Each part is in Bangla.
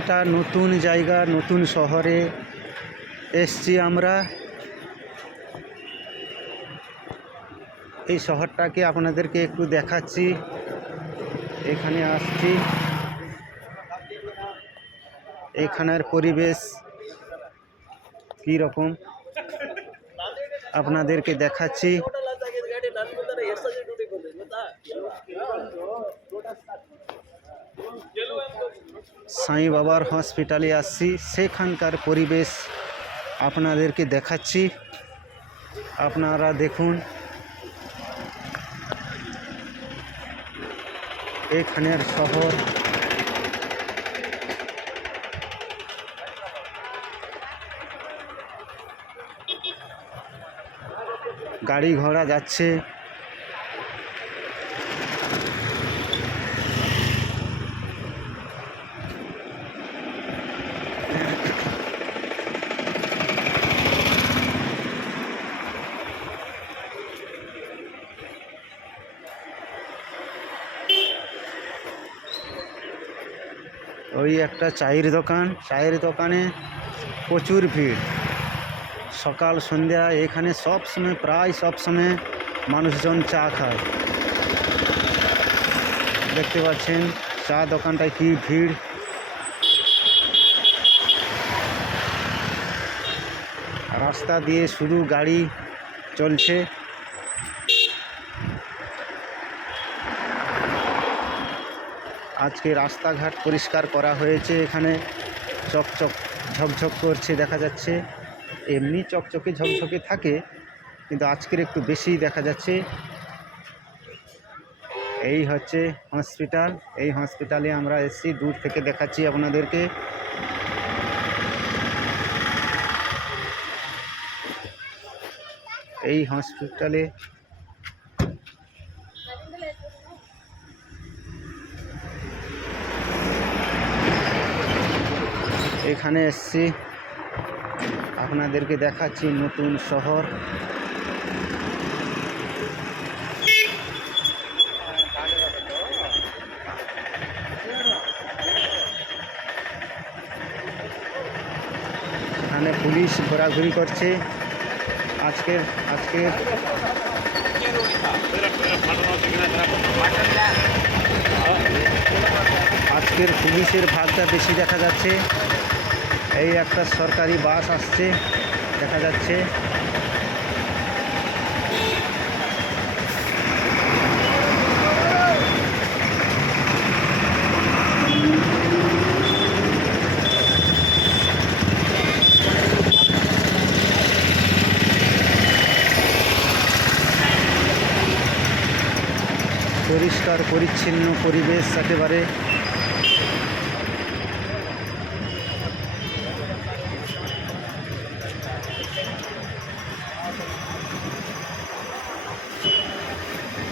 এটা নতুন জায়গা, নতুন শহরে এসছি আমরা। এই শহরটাকে আপনাদেরকে একটু দেখাচ্ছি। এখানে আসছি। এখানের পরিবেশ কী রকম আপনাদেরকে দেখাচ্ছি। সাই বাবার হসপিটালে আসছি। সেখানকার পরিবেশ আপনাদেরকে দেখাচ্ছি। আপনারা দেখুন। এখানের শহর। গাড়ি ঘোড়া যাচ্ছে। ওই একটা চায়ের দোকান। চায়ের দোকানে প্রচুর ভিড়। সকাল, সন্ধ্যা, এখানে সব সময়, প্রায় সব সময় মানুষজন চা খায়। দেখতে পাচ্ছেন, চা দোকানটায় কি ভিড়। রাস্তা দিয়ে শুধু গাড়ি চলছে। আজকে রাস্তাঘাট পরিষ্কার করা হয়েছে, এখানে চকচক, ঝকঝক করছে, দেখা যাচ্ছে। এমনি চকচকে, ঝকঝকে থাকে, কিন্তু আজকের একটু বেশি দেখা যাচ্ছে। এই হচ্ছে হসপিটাল, এই হসপিটালে আমরা এসেছি, দূর থেকে দেখাচ্ছি আপনাদেরকে। এই হসপিটালে এখানে এসছি। আপনাদেরকে দেখাচ্ছি নতুন শহর। এখানে পুলিশ ঘোরাঘুরি করছে। আজকের আজকের আজকের পুলিশের ভাগটা বেশি দেখা যাচ্ছে। এই একটা সরকারি বাস আসছে দেখা যাচ্ছে। পরিষ্কার পরিচ্ছন্ন পরিবেশ একেবারে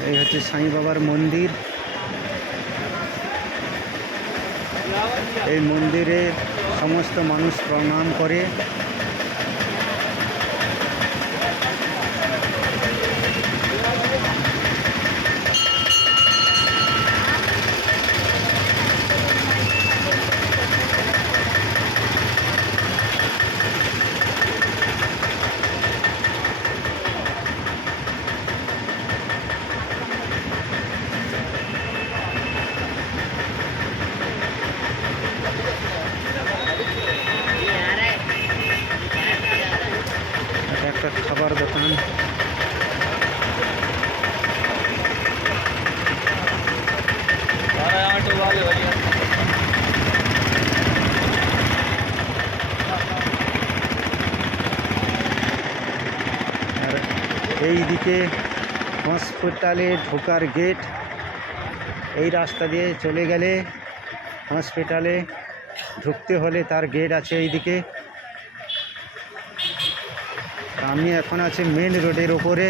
এই হচ্ছে সাই বাবার মন্দির। এই মন্দিরে সমস্ত মানুষ প্রণাম করে। খাবার আর এই দিকে হসপিটালে ঢোকার গেট এই রাস্তা দিয়ে চলে গেলে হসপিটালে ঢুকতে হলে তার গেট আছে এইদিকে। আমি এখন আছি মেন রোডের ওপরে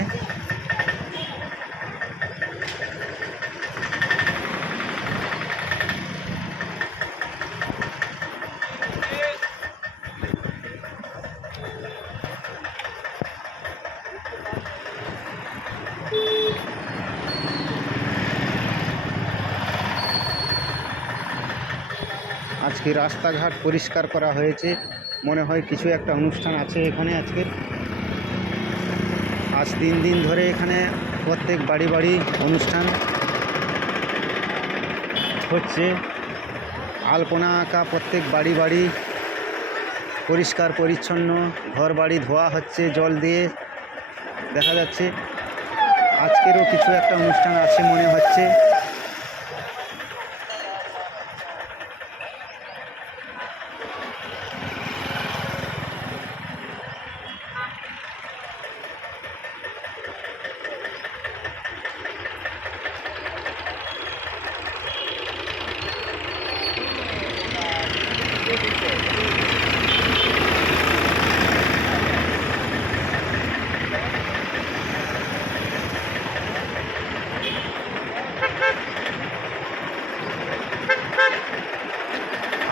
আজকে রাস্তাঘাট পরিষ্কার করা হয়েছে। মনে হয় কিছু একটা অনুষ্ঠান আছে এখানে আজকের আজ তিন দিন ধরে এখানে প্রত্যেক বাড়ি বাড়ি অনুষ্ঠান হচ্ছে। আলপনা আঁকা প্রত্যেক বাড়ি বাড়ি পরিষ্কার, পরিচ্ছন্ন, ঘর বাড়ি ধোয়া হচ্ছে, জল দিয়ে দেখা যাচ্ছে। আজকেরও কিছু একটা অনুষ্ঠান আছে মনে হচ্ছে।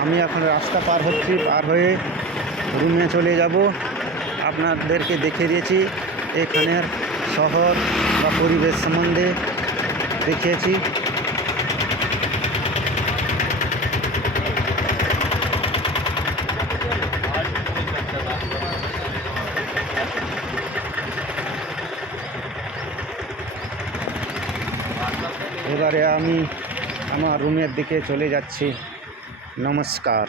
আমি এখন রাস্তা পার হচ্ছি, পার হয়ে রুমে চলে যাব। আপনাদেরকে দেখে দিয়েছি, এখানের শহর বা পরিবেশ সম্বন্ধে দেখিয়েছি। এবারে আমি আমার রুমের দিকে চলে যাচ্ছি। નમસ્કાર